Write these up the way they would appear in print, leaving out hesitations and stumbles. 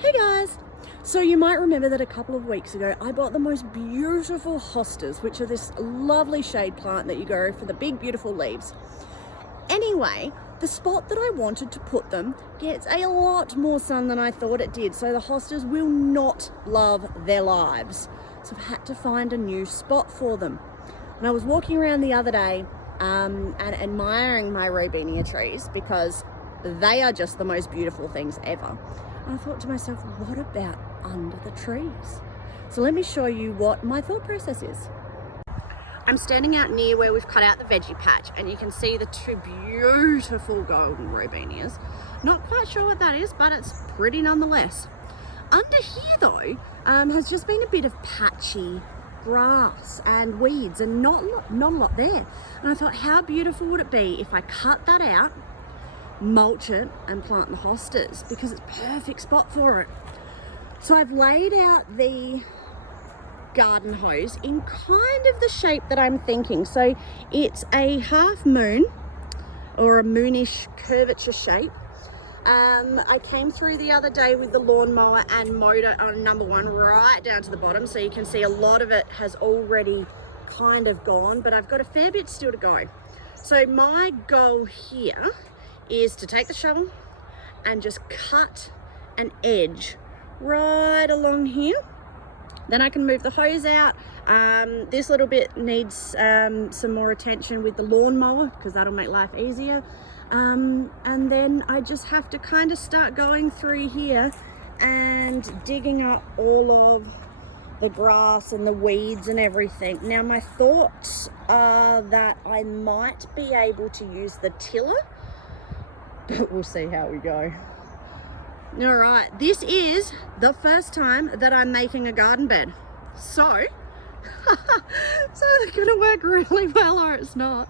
Hey guys! So you might remember that a couple of weeks ago I bought the most beautiful hostas, which are this lovely shade plant that you grow for the big beautiful leaves. Anyway, the spot that I wanted to put them gets a lot more sun than I thought it did, so the hostas will not love their lives. So I've had to find a new spot for them. And I was walking around the other day and admiring my robinia trees because they are just the most beautiful things ever. And I thought to myself, what about under the trees? So let me show you what my thought process is. I'm standing out near where we've cut out the veggie patch and you can see the two beautiful golden robinias. Not quite sure what that is, but it's pretty nonetheless. Under here though, has just been a bit of patchy grass and weeds and not a lot there. And I thought, how beautiful would it be if I cut that out, mulch it and plant the hostas, because it's a perfect spot for it. So I've laid out the garden hose in kind of the shape that I'm thinking. So it's a half moon or a moonish curvature shape. I came through the other day with the lawnmower and mowed it on number one right down to the bottom, so you can see a lot of it has already kind of gone, but I've got a fair bit still to go. So my goal here is to take the shovel and just cut an edge right along here. Then I can move the hose out. This little bit needs some more attention with the lawnmower because that'll make life easier. And then I just have to kind of start going through here and digging up all of the grass and the weeds and everything. Now my thoughts are that I might be able to use the tiller, but we'll see how we go. All right, this is the first time that I'm making a garden bed. So it's gonna work really well or it's not.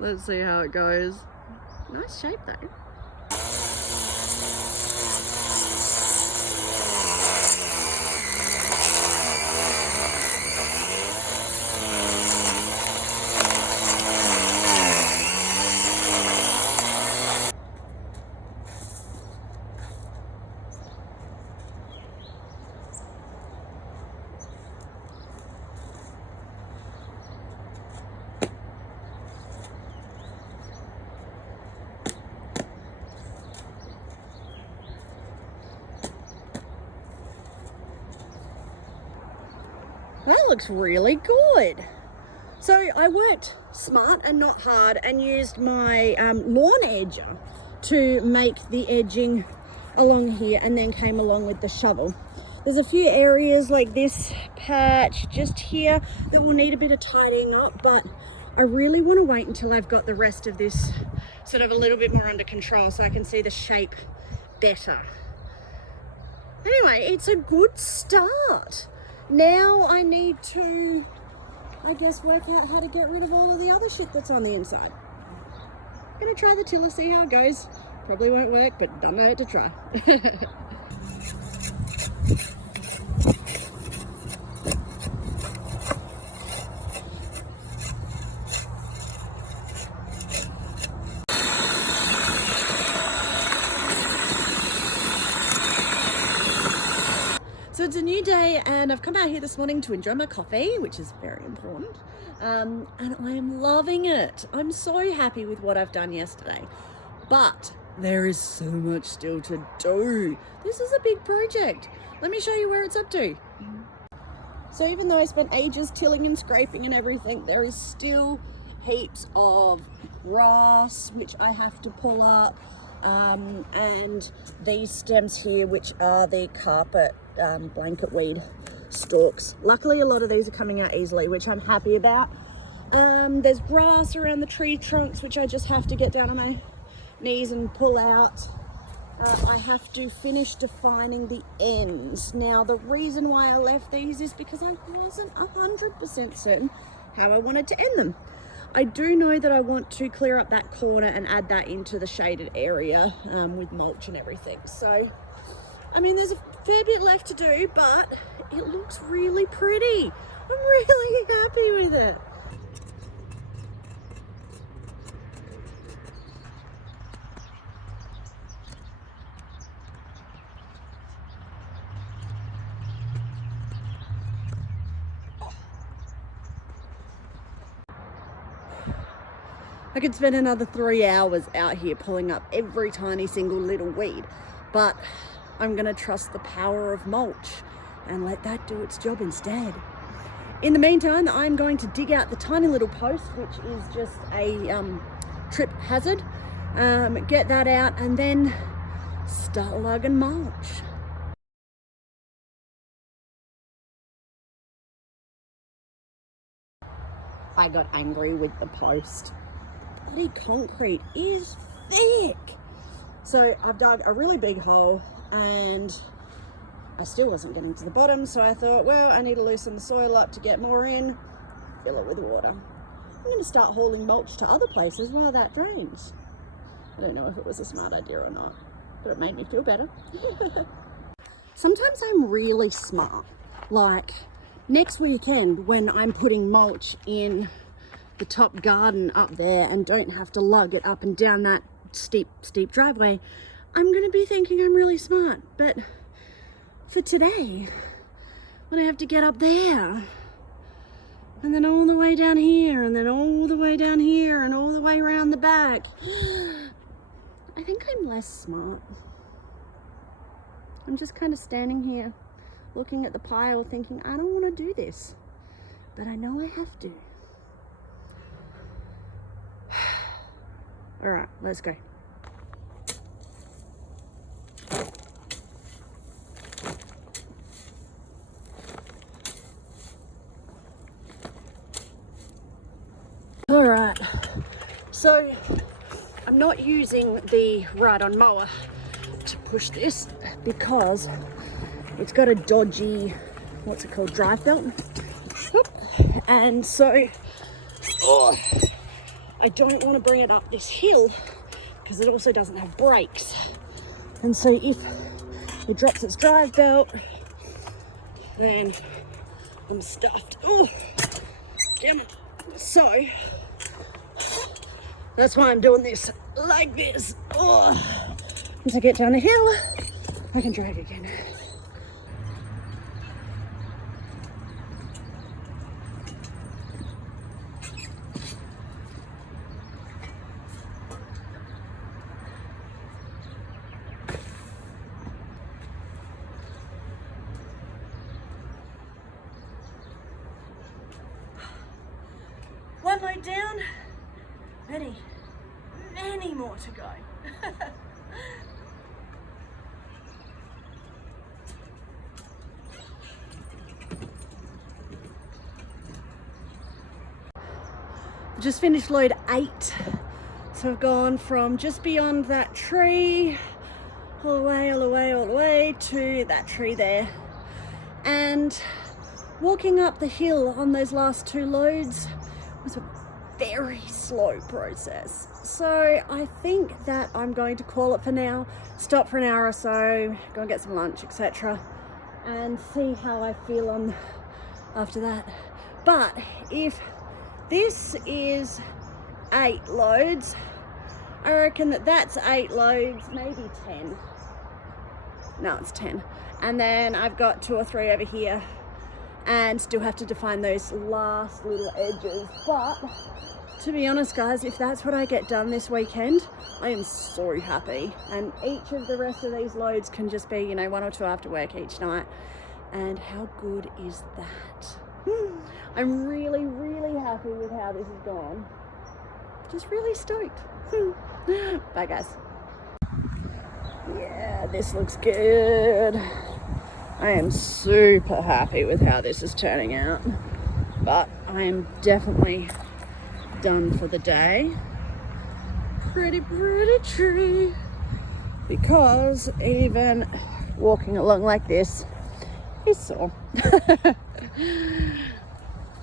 Let's see how it goes. Nice shape though. That looks really good. So I worked smart and not hard and used my lawn edger to make the edging along here and then came along with the shovel. There's a few areas like this patch just here that will need a bit of tidying up, but I really want to wait until I've got the rest of this sort of a little bit more under control so I can see the shape better. Anyway, it's a good start. Now I need to, I guess, work out how to get rid of all of the other shit that's on the inside. I'm gonna try the tiller, see how it goes. Probably won't work, but don't know how to try. So it's a new day and I've come out here this morning to enjoy my coffee, which is very important, and I am loving it. I'm so happy with what I've done yesterday, but there is so much still to do. This is a big project. Let me show you where it's up to. So even though I spent ages tilling and scraping and everything, there is still heaps of grass which I have to pull up, and these stems here, which are the carpet blanket weed stalks. Luckily a lot of these are coming out easily, which I'm happy about. There's grass around the tree trunks which I just have to get down on my knees and pull out. I have to finish defining the ends. Now the reason why I left these is because I wasn't 100% certain how I wanted to end them. I do know that I want to clear up that corner and add that into the shaded area with mulch and everything. So I mean, there's a fair bit left to do, but it looks really pretty. I'm really happy with it. I could spend another 3 hours out here pulling up every tiny single little weed, but I'm gonna trust the power of mulch and let that do its job instead. In the meantime, I'm going to dig out the tiny little post, which is just a trip hazard, get that out and then start lugging mulch. I got angry with the post. Bloody concrete is thick. So I've dug a really big hole and I still wasn't getting to the bottom, so I thought, well, I need to loosen the soil up to get more in, fill it with water. I'm going to start hauling mulch to other places while that drains. I don't know if it was a smart idea or not, but it made me feel better. Sometimes I'm really smart. Like next weekend when I'm putting mulch in the top garden up there and don't have to lug it up and down that steep driveway, I'm going to be thinking I'm really smart. But for today, when I have to get up there and then all the way down here and then all the way down here and all the way around the back, I think I'm less smart. I'm just kind of standing here looking at the pile thinking, I don't want to do this, but I know I have to. All right, let's go. All right, so I'm not using the ride-on mower to push this because it's got a dodgy, what's it called, drive belt. And so, I don't want to bring it up this hill because it also doesn't have brakes. And so if it drops its drive belt, then I'm stuffed. Oh, damn it. So that's why I'm doing this like this. Oh, once I get down the hill, I can drag again. One load down, many more to go. Just finished load 8. So I've gone from just beyond that tree, all the way to that tree there. And walking up the hill on those last 2 loads was a very slow process. So I think that I'm going to call it for now, stop for an hour or so, go and get some lunch, etc. and see how I feel on after that. But if this is 8 loads, I reckon that's 8 loads, maybe 10. No, it's 10. And then I've got 2 or 3 over here and still have to define those last little edges. But to be honest, guys, if that's what I get done this weekend, I am so happy. And each of the rest of these loads can just be, 1 or 2 after work each night. And how good is that? I'm really, really happy with how this has gone. Just really stoked. Bye, guys. Yeah, this looks good. I am super happy with how this is turning out. But I am definitely done for the day. Pretty tree. Because even walking along like this is sore.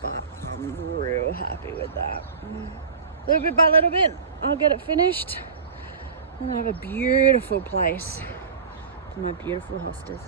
But I'm real happy with that. Little bit by little bit, I'll get it finished. And I have a beautiful place for my beautiful hostas.